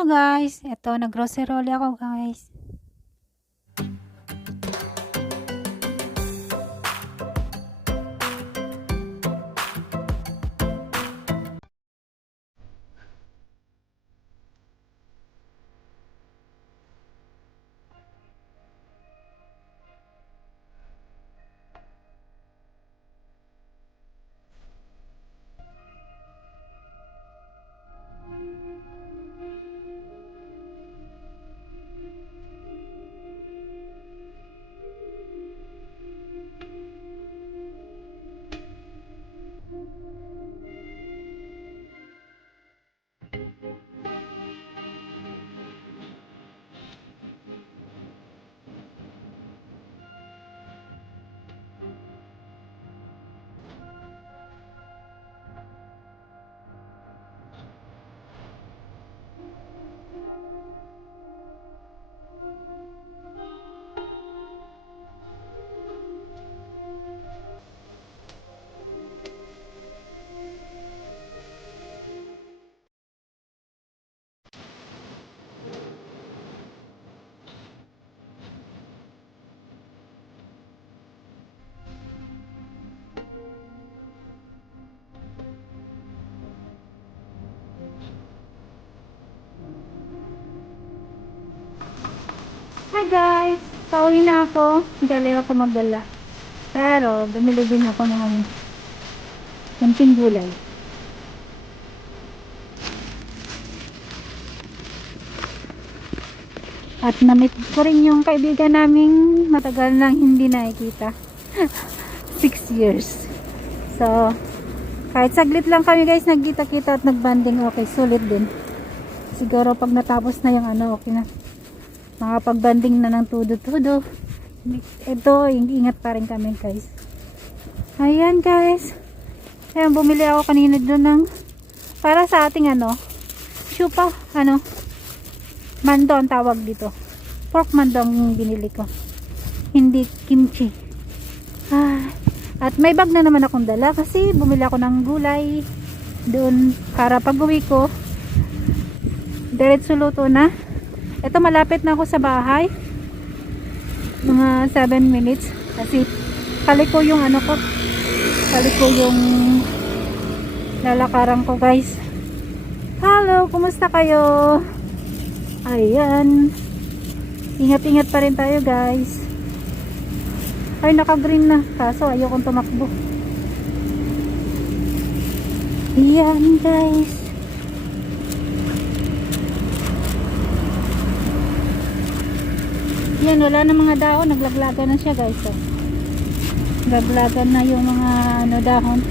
Hello guys, eto nag-grocery ulit ako guys. Hi guys, pauwi na ako. Galing ako magdala. Pero bumili din ako ng kunting gulay. At na-meet ko rin yung kaibigan naming matagal nang hindi nakikita. 6 years. So, kahit saglit lang kami guys nagkita-kita at nagbanding, okay, sulit din. Siguro pag natapos na yung okay na. Makapagbanding na ng tudo-tudo. Ito, ingat pa rin kami guys. Ayan guys. Ayan, bumili ako kanina doon ng para sa ating syupa, mando ang tawag dito. Pork mando ang binili ko. Hindi kimchi. At may bag na naman akong dala kasi bumili ako ng gulay doon para pag uwi ko diretso luto na. Ito malapit na ako sa bahay. Mga 7 minutes kasi kaliko yung kaliko yung lalakaran ko guys. Hello, kumusta kayo? Ayan, ingat-ingat pa rin tayo guys. Ay, naka-green na kaso ayokong tumakbo. Ayan guys, yan, wala na mga dahon, naglaglagan na siya guys. So, naglaglagan na yung mga dahon.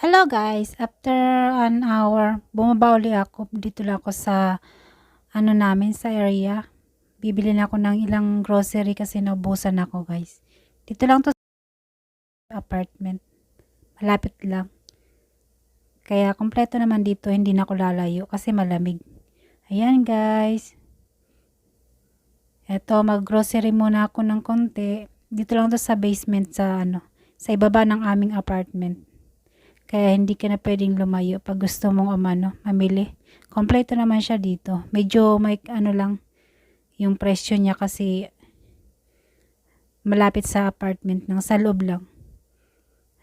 Hello guys, after an hour bumaba ulit ako. Dito lang ako sa namin sa area. Bibili na ako ng ilang grocery kasi naubusan ako guys. Dito lang to sa apartment. Malapit lang. Kaya kompleto naman dito, hindi na ako lalayo kasi malamig. Ayan guys. Eto, mag-grocery muna ako ng konti. Dito lang to sa basement sa sa ibaba ng aming apartment. Kaya hindi ka na pwedeng lumayo pag gusto mong mamili. Kompleto naman siya dito. Medyo may lang yung presyo niya kasi malapit sa apartment ng sa loob lang.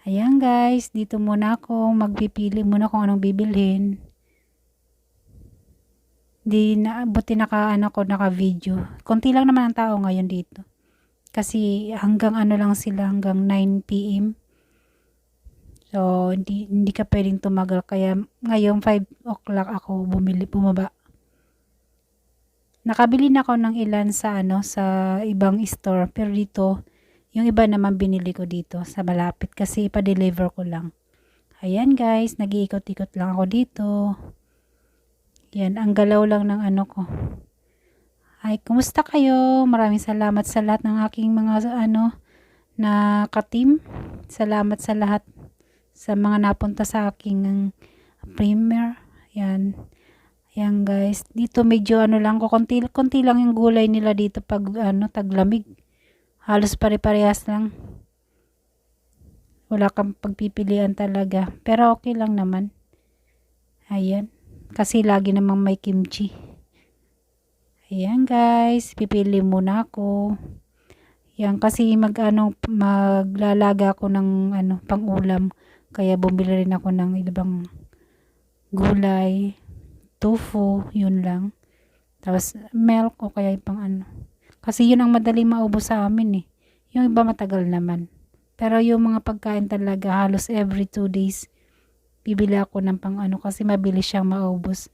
Ayan guys, dito muna ako magpipili muna kung anong bibilhin. Buti naka video. Konti lang naman ang tao ngayon dito. Kasi hanggang lang sila, hanggang 9 PM. So, hindi ka pwedeng tumagal. Kaya ngayon 5 o'clock ako bumaba. Nakabili na ako ng ilan sa sa ibang store. Pero dito, yung iba naman binili ko dito sa malapit kasi pa-deliver ko lang. Ayan guys, nag-iikot-ikot lang ako dito. Yan, ang galaw lang ng ko. Ay, kumusta kayo? Maraming salamat sa lahat ng aking mga na ka-team. Salamat sa lahat sa mga napunta sa aking premiere. Yan. Yan guys, dito medyo ano lang ko, konti lang yung gulay nila dito pag ano taglamig. Halos pare-parehas lang. Wala kang pagpipilian talaga. Pero okay lang naman. Ayan. Kasi lagi namang may kimchi. Ayan guys, pipili muna ako. Yan kasi maglalaga ako ng pang-ulam. Kaya bumili rin ako ng ibang gulay, tofu, yun lang. Tapos milk o kaya pang Kasi yun ang madali maubos sa amin eh. Yung iba matagal naman. Pero yung mga pagkain talaga halos every 2 days bibili ako ng pang kasi mabilis siyang maubos.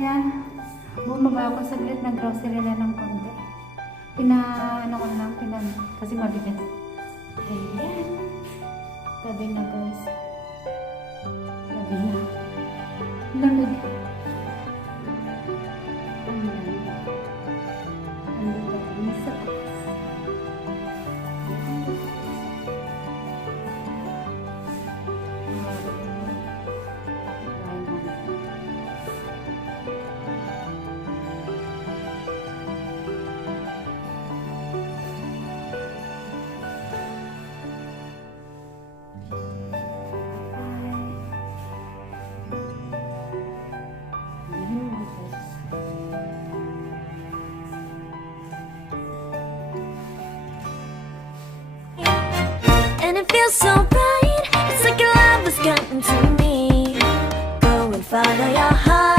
Ayan, bumaba ako saglit, nag-grocery na ng konti. Kasi mabigat. Ayan. Tabi na guys. Tabi na. Lamig. Ang lamig. Ano ba kami sa taas? And it feels so bright. It's like your love has gotten to me. Go and follow your heart.